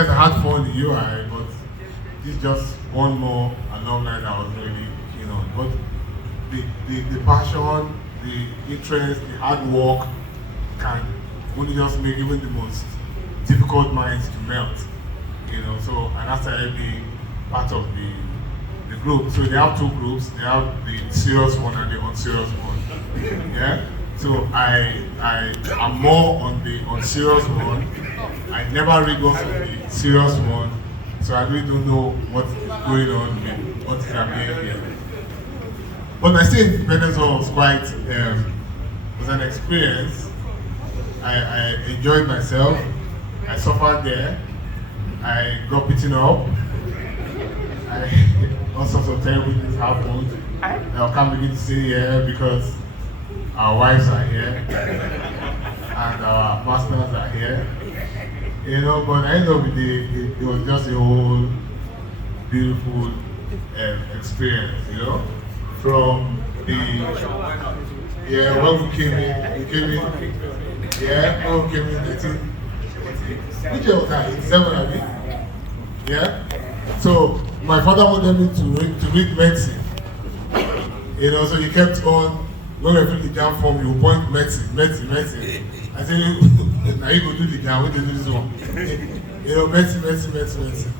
Yes, I had fun in UI, but this is just one more alumni that I was really keen on. But the passion, the interest, the hard work can only just make even the most difficult minds to melt. So and that's being part of the group. So they have two groups. They have the serious one and the unserious one. Yeah. So I am more on the unserious one. I never read one of the serious one, so I really don't know what is going on with what is happening here. But my stay in Independence Hall was quite was an experience. I enjoyed myself. I suffered there. I got beaten up. All sorts of terrible things happened. I can't begin to say here because our wives are here and our masters are here. But at the end of the day, it was just a whole beautiful experience, From the, when we came in, when we came in 19, which year was that? 87, I mean? Yeah? So, my father wanted me to read medicine. So he kept on, when we fill the jam form, you point medicine. I said, now you go do the jam, we do this one. Medicine.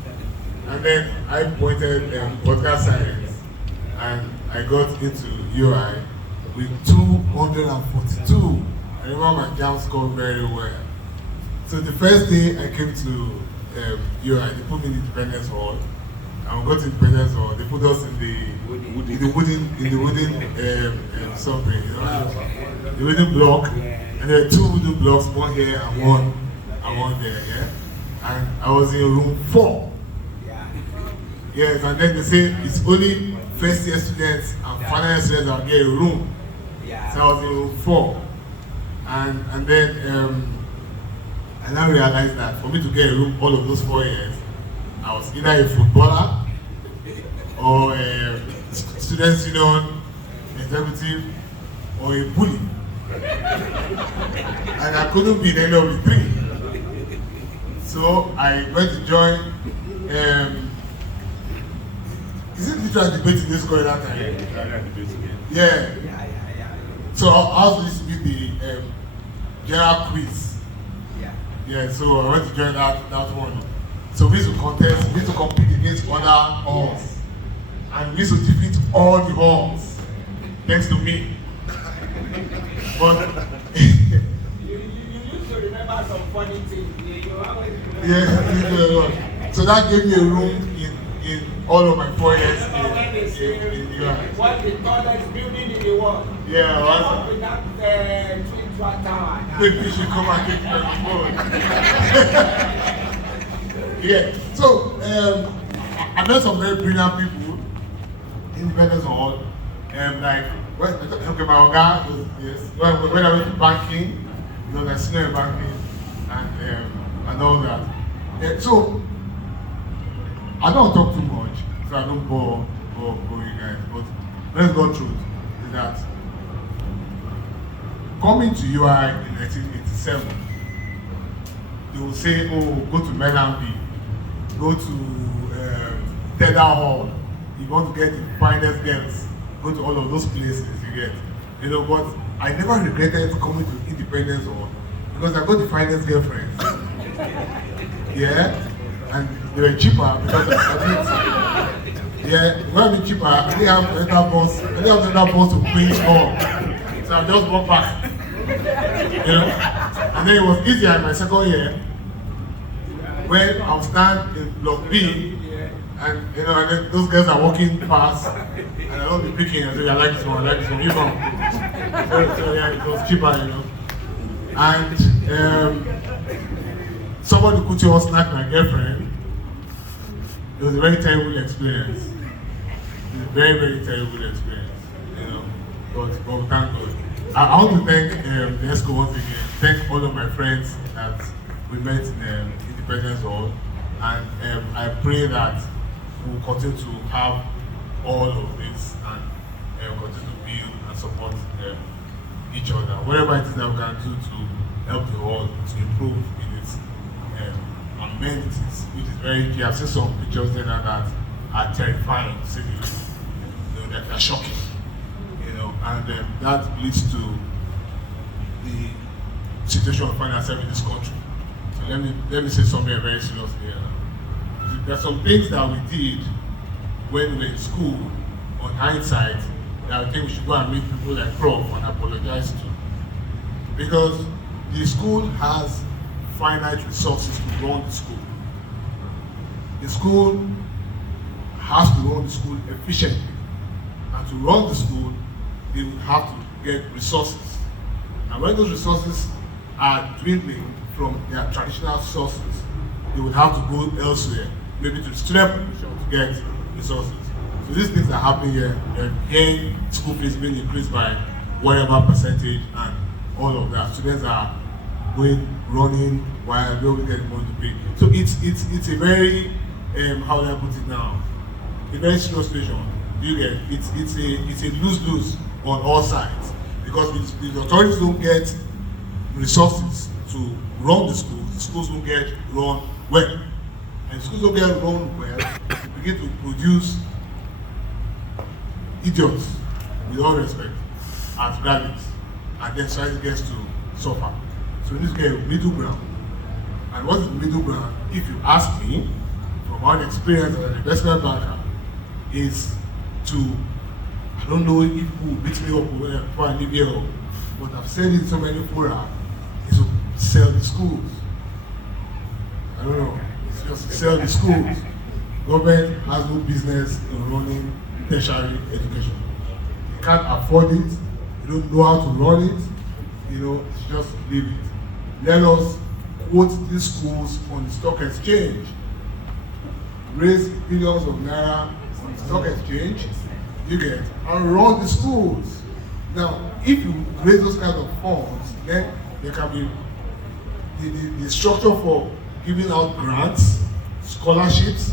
And then I pointed podcast science, and I got into UI with 242. I remember my jam scored very well. So the first day I came to UI, they put me in Independence Hall. And we got to Independence Hall. They put us in the wooden something, the wooden block. And there were two wooden blocks, one here and one there, yeah. And I was in room 4. Yes, and then they say it's only first year students and final year students that get a room. So I was in room 4. And then I now realized that for me to get a room all of those 4 years, I was either a footballer or a student union executive or a bully. And I couldn't be in any of the 3. So I went to join, is it literal debate in this school that time? Yeah. So I also used to be the general quiz. Yeah, so I went to join that one. So we used to contest, we used to compete against other halls. And we used to defeat all the halls, thanks to me. But you used to remember some funny things. Yeah, so that gave me a room in all of my 4 years in the UI. What's the tallest building in the world? Yeah, what? With that twin tower. Maybe you should come and take my phone. Yeah, so I met some very brilliant people in Independence Hall. Like, okay, my Oga was, yes, when I went to banking, I senior in banking and all that. So I don't talk too much, so I don't bore you guys. But let's go through is that coming to UI in 1987, they will say, oh, go to Melambi, go to Tedder Hall. You want to get the finest girls, go to all of those places you get. But I never regretted coming to Independence Hall because I got the finest girlfriends. Yeah, and they were cheaper because I did. Yeah, when I mean cheaper, I didn't have another bus to Queen's Hall. So I just walked back. And then it was easier in my second year when I'll stand in block B and and then those girls are walking past and I don't be picking and say I like this one, you come. So yeah, it was cheaper, And somebody could you snatch my girlfriend. It was a very terrible experience. It was a very, very terrible experience, But thank God. I want to thank the ESCO once again. Thank all of my friends that we met in Independence Hall. And I pray that we'll continue to have all of this and continue to build and support each other. Whatever it is that we can do to help the world to improve in its amenities, which is very key. I've seen some pictures there that are terrifying, see, they're shocking, and that leads to the situation of find ourselves in this country. So let me say something very serious here. There are some things that we did when we were in school, on hindsight, that I think we should go and meet people like Prof and apologize to. Because the school has finite resources to run the school. The school has to run the school efficiently. And to run the school, they will have to get resources. And when those resources are dwindling from their traditional sources, they will have to go elsewhere, maybe to the student population to get resources. So these things are happening here. Again, school fees being increased by whatever percentage and all of that. Students are running while they don't get money to pay. So it's a very how do I put it now? A very serious situation. You get it's a lose-lose on all sides, because the authorities don't get resources to run the schools don't get run well. And schools don't get run well, they begin to produce idiots, with all respect, as graduates, and then society gets to suffer. So we need to get a middle ground. And what is the middle ground, if you ask me, from my experience as an investment banker, is to, I don't know if people will beat me up before I leave here, but I've said it in so many fora, is to sell the schools. I don't know, it's just to sell the schools. Government has no business in running tertiary education. They can't afford it, they don't know how to run it, just leave it. Let us quote these schools on the stock exchange, raise billions of naira on the stock exchange, and run the schools. Now, if you raise those kinds of funds, then there can be the structure for giving out grants, scholarships,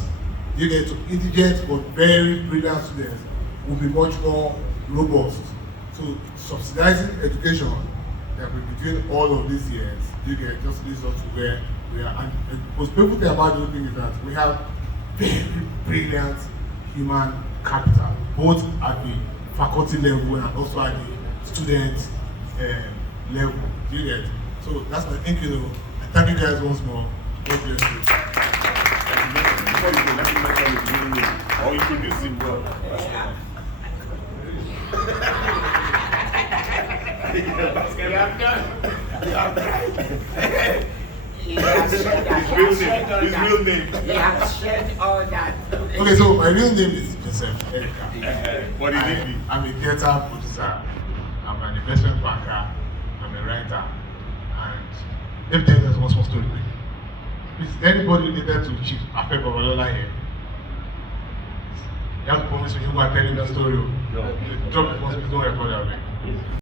to indigent but very brilliant students will be much more robust. So subsidizing education that between all of these years, just leads us to where we are. And most people think about the thing is that we have very brilliant human capital, both at the faculty level and also at the student level. So that's my thinking. And thank you guys once more. God bless you. Before you go, let me mention his real name, or introduce him well. His real name. He has shared all that. Okay, so my real name is Joseph Edgar. What is it? I'm a theater producer. I'm an investment banker. I'm a writer. And let me tell you one small story. Is anybody related to Chief Afe Babalola here? You have to promise me you are telling that story. Drop the phone, please don't record that way.